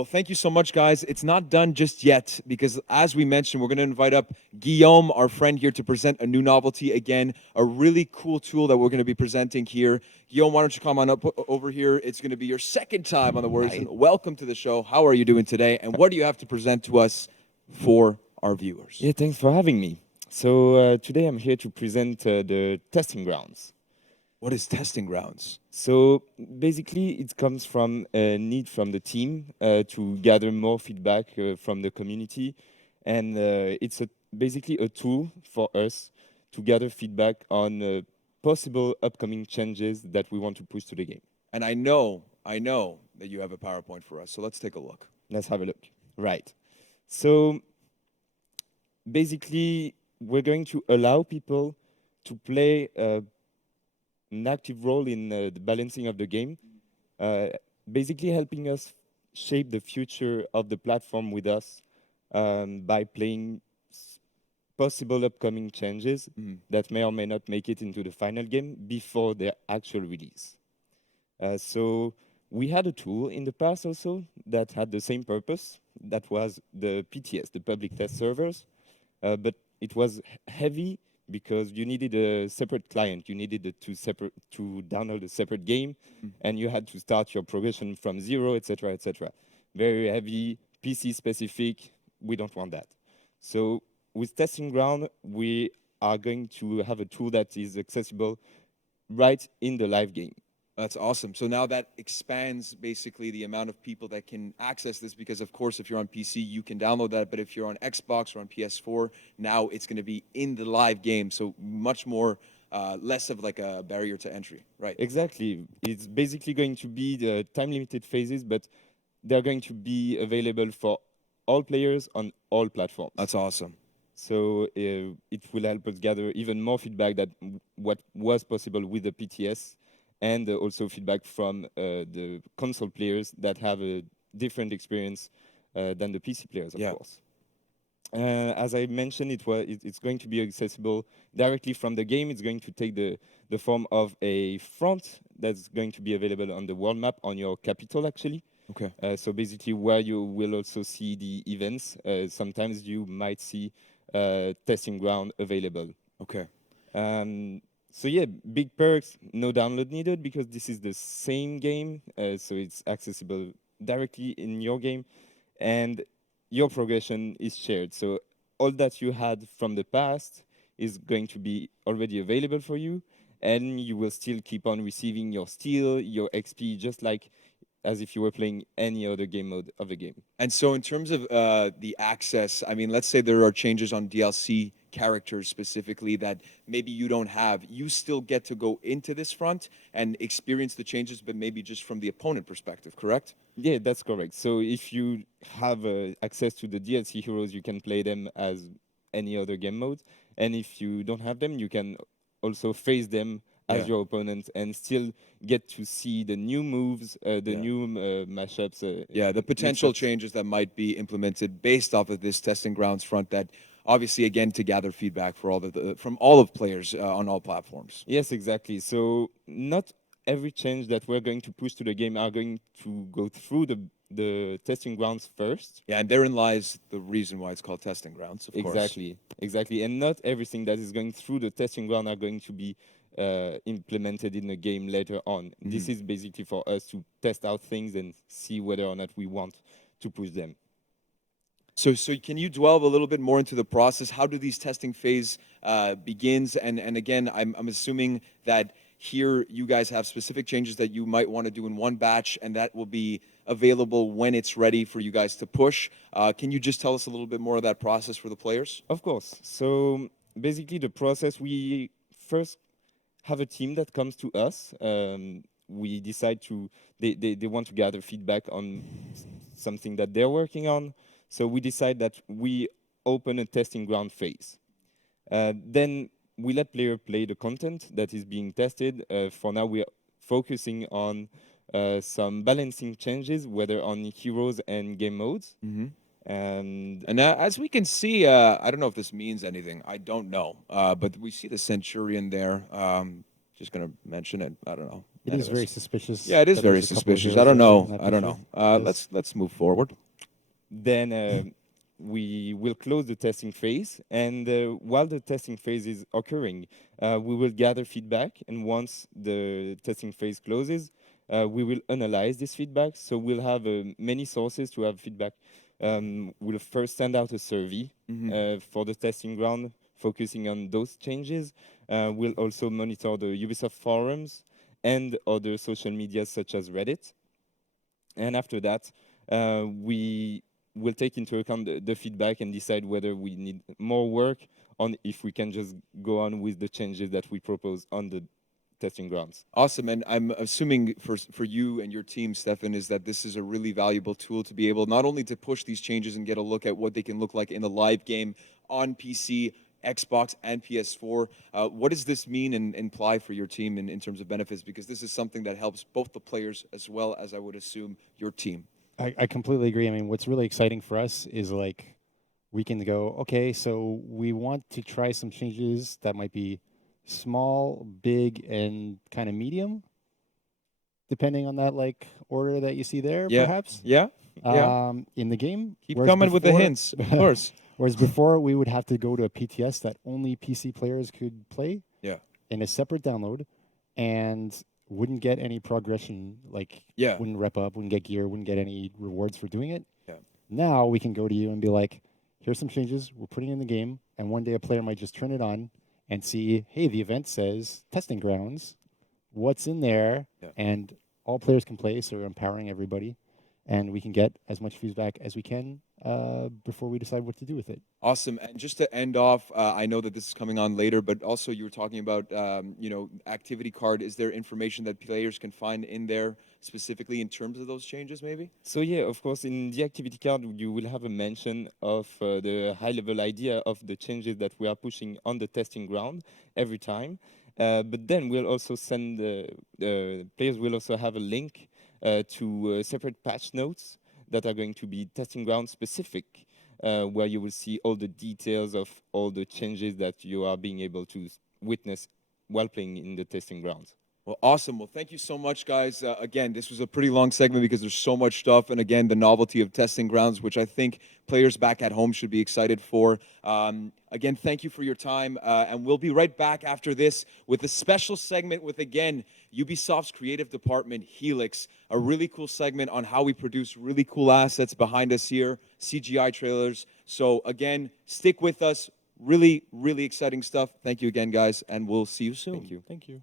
Well, thank you so much, guys. It's not done just yet because, as we mentioned, we're going to invite up Guillaume, our friend here, to present a new novelty again, a really cool tool that we're going to be presenting here. Guillaume, why don't you come on up over here? It's going to be your second time on the Words. Hi. Welcome to the show. How are you doing today? And what do you have to present to us for our viewers? Yeah, thanks for having me. So today I'm here to present the testing grounds. What is testing grounds? So basically, it comes from a need from the team to gather more feedback from the community, and it's basically a tool for us to gather feedback on possible upcoming changes that we want to push to the game. And I know that you have a PowerPoint for us. So let's take a look. Let's have a look. Right. So basically, we're going to allow people to play an active role in the balancing of the game, uh, basically helping us shape the future of the platform with us by playing possible upcoming changes that may or may not make it into the final game before their actual release. So we had a tool in the past also that had the same purpose. That was the PTS, the public test servers, but it was heavy because you needed a separate client. You needed to download a separate game, and you had to start your progression from zero, etc., etc. Very heavy, PC specific. We don't want that. So with Testing Ground, we are going to have a tool that is accessible right in the live game. That's awesome. So now that expands basically the amount of people that can access this because, of course, if you're on PC, you can download that. But if you're on Xbox or on PS4, now it's going to be in the live game. So much more, less of like a barrier to entry, right? Exactly. It's basically going to be the time-limited phases, but they're going to be available for all players on all platforms. That's awesome. So it will help us gather even more feedback than what was possible with the PTS, and also feedback from the console players that have a different experience than the PC players, of course. As I mentioned, it's going to be accessible directly from the game. It's going to take the form of a front that's going to be available on the world map on your capital, actually. Okay. So basically, where you will also see the events. Sometimes you might see testing ground available. Okay. So yeah, big perks, no download needed because this is the same game, so it's accessible directly in your game, and your progression is shared. So all that you had from the past is going to be already available for you, and you will still keep on receiving your steel, your XP, just like as if you were playing any other game mode of the game. And so, in terms of the access, I mean, let's say there are changes on DLC characters specifically that maybe you don't have. You still get to go into this front and experience the changes, but maybe just from the opponent perspective, correct? Yeah, that's correct. So if you have access to the DLC heroes, you can play them as any other game mode. And if you don't have them, you can also face them as your opponent and still get to see the new moves, the new mashups. Yeah, the potential mix-ups. changes that might be implemented based off of this testing grounds front that obviously again to gather feedback for all from all of players on all platforms. Yes, exactly. So not every change that we're going to push to the game are going to go through the testing grounds first. Yeah, and therein lies the reason why it's called testing grounds, of course. Exactly. And not everything that is going through the testing ground are going to be implemented in the game later on. This is basically for us to test out things and see whether or not we want to push them. So can you delve a little bit more into the process? How do these testing phase begins? And again, I'm assuming that here you guys have specific changes that you might want to do in one batch, and that will be available when it's ready for you guys to push. Can you just tell us a little bit more of that process for the players? Of course. So basically, the process, we first have a team that comes to us. We decide they want to gather feedback on something that they're working on. So we decide that we open a testing ground phase. Then we let player play the content that is being tested. For now, we are focusing on some balancing changes, whether on heroes and game modes. And as we can see, I don't know if this means anything. I don't know. But we see the Centurion there. Just going to mention it. I don't know. It is very Anyways. suspicious. Yeah, it is that very there's a couple of suspicious. zeros I don't there in know. that I don't picture. know. Yes. Let's move forward. Then we will close the testing phase, and while the testing phase is occurring, we will gather feedback, and once the testing phase closes, we will analyze this feedback. So we'll have many sources to have feedback. We'll first send out a survey for the testing ground, focusing on those changes. We'll also monitor the Ubisoft forums and other social media such as Reddit. And after that, we will take into account the feedback and decide whether we need more work on if we can just go on with the changes that we propose on the testing grounds. Awesome. And I'm assuming for you and your team, Stefan, is that this is a really valuable tool to be able not only to push these changes and get a look at what they can look like in the live game on PC, Xbox, and PS4. What does this mean and imply for your team in terms of benefits? Because this is something that helps both the players as well as, I would assume, your team. I completely agree. I mean, what's really exciting for us is like we can go, okay, so we want to try some changes that might be small, big, and kind of medium, depending on that like order that you see there, Yeah. perhaps. Yeah. Yeah. In the game. Keep Whereas coming with the before- hints, of course. Whereas before we would have to go to a PTS that only PC players could play Yeah. in a separate download, and wouldn't get any progression, like Yeah. wouldn't rep up, wouldn't get gear, wouldn't get any rewards for doing it. Yeah. Now we can go to you and be like, here's some changes we're putting in the game, and one day a player might just turn it on and see, hey, the event says testing grounds, what's in there, Yeah. and all players can play, so we're empowering everybody, and we can get as much feedback as we can before we decide what to do with it. Awesome. And just to end off, I know that this is coming on later, but also you were talking about, activity card. Is there information that players can find in there specifically in terms of those changes, maybe? So yeah, of course, in the activity card, you will have a mention of the high-level idea of the changes that we are pushing on the testing ground every time. But then we'll also send players will also have a link to separate patch notes that are going to be testing ground specific, where you will see all the details of all the changes that you are being able to witness while playing in the testing grounds. Well, awesome. Well, thank you so much, guys. Again, this was a pretty long segment because there's so much stuff. And again, the novelty of testing grounds, which I think players back at home should be excited for. Again, thank you for your time. And we'll be right back after this with a special segment with, again, Ubisoft's creative department, Helix. A really cool segment on how we produce really cool assets behind us here, CGI trailers. So again, stick with us. Really, really exciting stuff. Thank you again, guys. And we'll see you soon. Thank you.